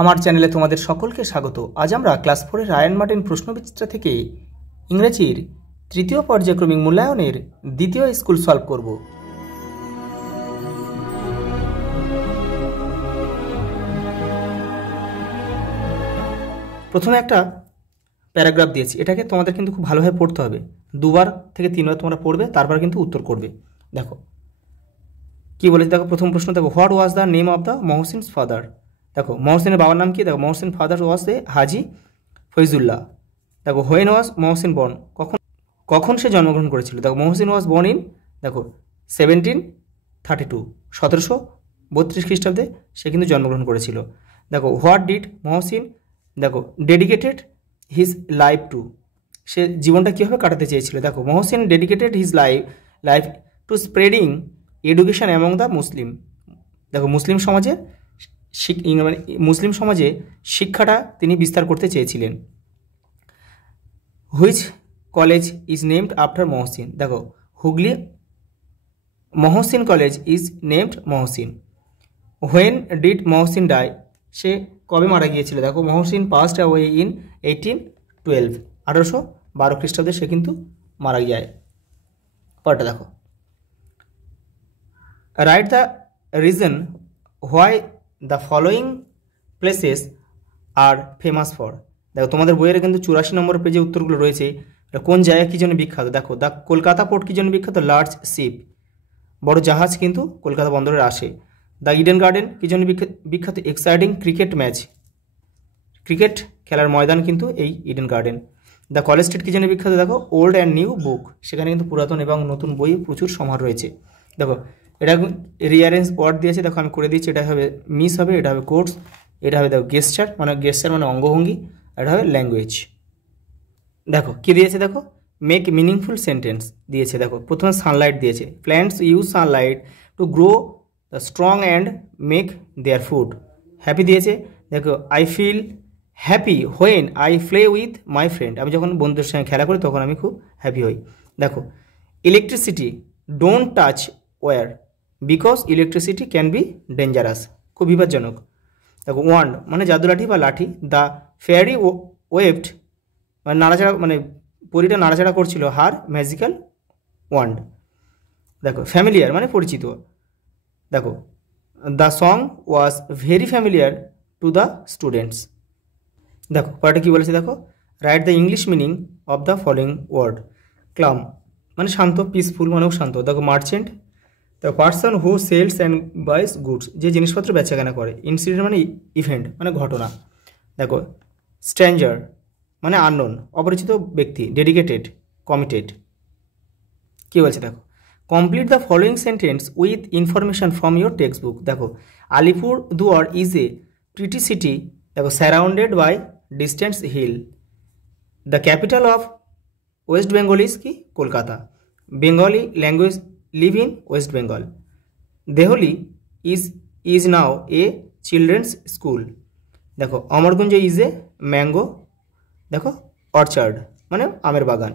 আমার চ্যানেলে তোমাদের সকলকে স্বাগত। আজ আমরা ক্লাস 4-এর রায়ান মার্টিন প্রশ্নবিচিত্রা থেকে ইংরেজির তৃতীয় পর্যায়ক্রমিক মূল্যায়নের দ্বিতীয় স্কুল সলভ করব। প্রথমে একটা প্যারাগ্রাফ দিয়েছি, এটাকে তোমাদের কিন্তু খুব ভালোভাবে পড়তে হবে। 2বার থেকে 3বার তোমরা পড়বে, তারপর কিন্তু উত্তর করবে। দেখো কি বলেছে, দেখো প্রথম প্রশ্ন দেখো, what was the name of the Mohsin's father. দেখো মহসিনের বাবার নাম কি, দেখো মহসিন ফাদার ওয়াজ এ হাজি ফৈজুল্লাহ। দেখো হোয়েন ওয়াজ মহসিন বর্ন, কখন সে জন্মগ্রহণ করেছিল। দেখো মহসিন ওয়াজ বর্ন ইন, দেখো 1732, 1732 খ্রিস্টাব্দে সে কিন্তু জন্মগ্রহণ করেছিল। দেখো হোয়াট ডিড মহসিন, দেখো ডেডিকেটেড হিজ লাইফ টু, সে জীবনটা কীভাবে কাটাতে চেয়েছিল। দেখো Mohsin dedicated his life to spreading education among the Muslim. দেখো মুসলিম সমাজে শিক্ষাটা তিনি বিস্তার করতে চেয়েছিলেন। Which college is named after Mohsin. দেখো Hooghly Mohsin college is named Mohsin. When did Mohsin die, সে কবে মারা গিয়েছিল। দেখো মহসিন পাস্ট অ্যাওয়ে ইন 1812, 1812 খ্রিস্টাব্দে সে কিন্তু মারা যায়। পরটা দেখো, write the reason why the following places are famous for. দেখো তোমাদের বইয়ের কিন্তু 84 নম্বর পেজে উত্তরগুলো রয়েছে। কোন জায়গা কী জন্য বিখ্যাত। দেখো দ্য কলকাতা পোর্ট কী জন্য বিখ্যাত, লার্জ শিপ, বড় জাহাজ কিন্তু কলকাতা বন্দরে আসে। দ্য ইডেন গার্ডেন কী জন্য বিখ্যাত, এক্সাইটিং ক্রিকেট ম্যাচ, ক্রিকেট খেলার ময়দান কিন্তু এই Eden Garden. The College Street কী জন্য বিখ্যাত, দেখো ওল্ড অ্যান্ড নিউ বুক, সেখানে কিন্তু পুরাতন এবং নতুন বই প্রচুর সমাহার রয়েছে। দেখো এটা রিয়ারেঞ্জ ওয়ার্ড দিয়েছে, দেখো আমি করে দিচ্ছি। এটা হবে মিস হবে, এটা হবে কোর্স, এটা হবে দেখো গেস্টার মানে অঙ্গভঙ্গি, এটা হবে ল্যাঙ্গুয়েজ। দেখো কী দিয়েছে, দেখো মেক মিনিংফুল সেন্টেন্স দিয়েছে। দেখো প্রথমে সানলাইট দিয়েছে, plants use sunlight to grow the strong and make their food. Happy দিয়েছে, দেখো I feel happy when I play with my friend, আমি যখন বন্ধুদের সঙ্গে খেলা করি তখন আমি খুব হ্যাপি হই। দেখো electricity don't touch wire because electricity can be dangerous, খুব বিপজ্জনক। দেখো ওয়ান্ড মানে জাদুলাঠি বা লাঠি। দ্য ফেয়ারি ওয়েভড মানে নাড়াচাড়া, মানে পরীটা নাড়াচাড়া করছিল হার ম্যাজিক্যাল ওয়ান্ড। দেখো ফ্যামিলিয়ার মানে পরিচিত। দেখো the song was very familiar to the students. দেখো পরেটা কী বলেছে, দেখো write the English meaning of the following word. Calm মানে শান্ত, পিসফুল মানেও শান্ত। দেখো merchant, the person who sells and buys goods, যে জিনিসপত্র বেচাকেনা করে। ইনসিডেন্ট মানে ইভেন্ট মানে ঘটনা। দেখো স্ট্রেঞ্জার মানে আননোন, অপরিচিত ব্যক্তি। Dedicated committed. কী বলছে দেখো, complete the following sentence with information from your textbook. দেখো Alipurduar is a pretty city, দেখো surrounded by distance hill. The capital of West Bengal is কি, Kolkata. Bengali language live in West Bengal. Delhi is now a children's school. দেখো Amarganj is a mango, দেখো orchard মানে আমের বাগান।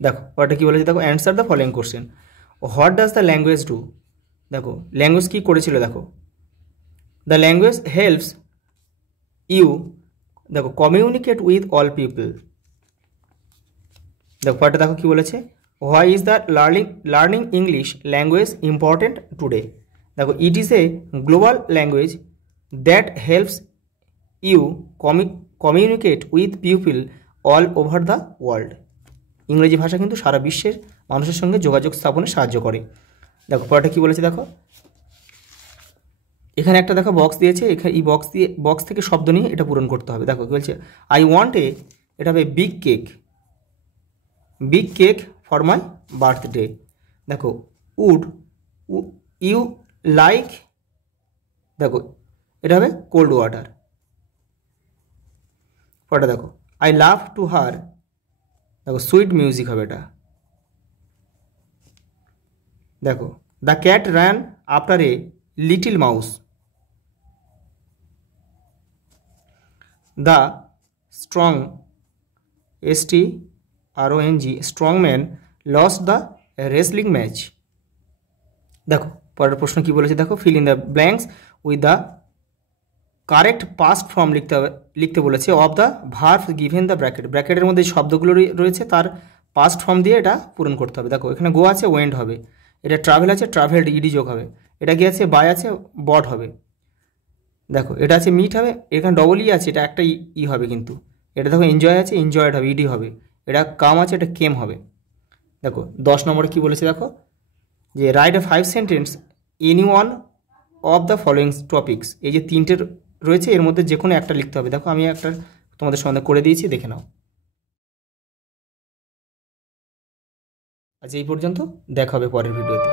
দেখো ওটা কী বলেছে, দেখো answer the following question. What does the language do. দেখো ল্যাঙ্গুয়েজ কী করেছিল, দেখো দ্য ল্যাঙ্গুয়েজ হেল্পস ইউ, দেখো কমিউনিকেট উইথ অল পিপল। দেখো পরটা দেখো কী বলেছে, why is the learning English language important today. দেখো it is a global language that helps you communicate with people all over the world. ইংরেজি ভাষা কিন্তু সারা বিশ্বের মানুষের সঙ্গে যোগাযোগ স্থাপনে সাহায্য করে। দেখো পরটা কী বলেছে, দেখো এখানে একটা দেখো বক্স দিয়েছে, এখানে এই বক্স থেকে শব্দ নিয়ে এটা পূরণ করতে হবে। দেখো কী বলছে, আই ওয়ান্ট এ, এটা হবে big cake for my birthday. দেখো উড ইউ লাইক, দেখো এটা হবে কোল্ড ওয়াটার। পরটা দেখো আই লাভ টু হার, দেখো সুইট মিউজিক হবে এটা। দেখো the cat ran after a little mouse. The strong STRONG strong man lost the wrestling match. দেখো পরের প্রশ্ন কী বলেছে, দেখো fill in the blanks with the correct past form লিখতে বলেছে of the verb given the ব্র্যাকেটের মধ্যে যে শব্দগুলো রয়েছে তার পাস্ট ফর্ম দিয়ে এটা পূরণ করতে হবে। দেখো এখানে গো আছে, ওয়েন্ট হবে। এটা ট্রাভেল আছে, ট্রাভেলড ইডি যোগ হবে। এটা কি আছে, বাই আছে, বট হবে। দেখো এটা আছে মিট হবে, এখানে ডবল ই আছে, এটা একটা ই হবে কিন্তু। এটা দেখো এনজয় আছে, এনজয়েড হবে, ইডি হবে। এটা কাম আছে, এটা কেম হবে। দেখো 10 নম্বরে কী বলেছে দেখো, যে write a 5 sentence any one of the following topics. এই যে তিনটে রয়েছে এর মধ্যে যে কোনো একটা লিখতে হবে। দেখো আমি একটা তোমাদের সঙ্গে করে দিয়েছি, দেখে নাও। আজ এই পর্যন্ত, দেখা হবে পরের ভিডিওতে।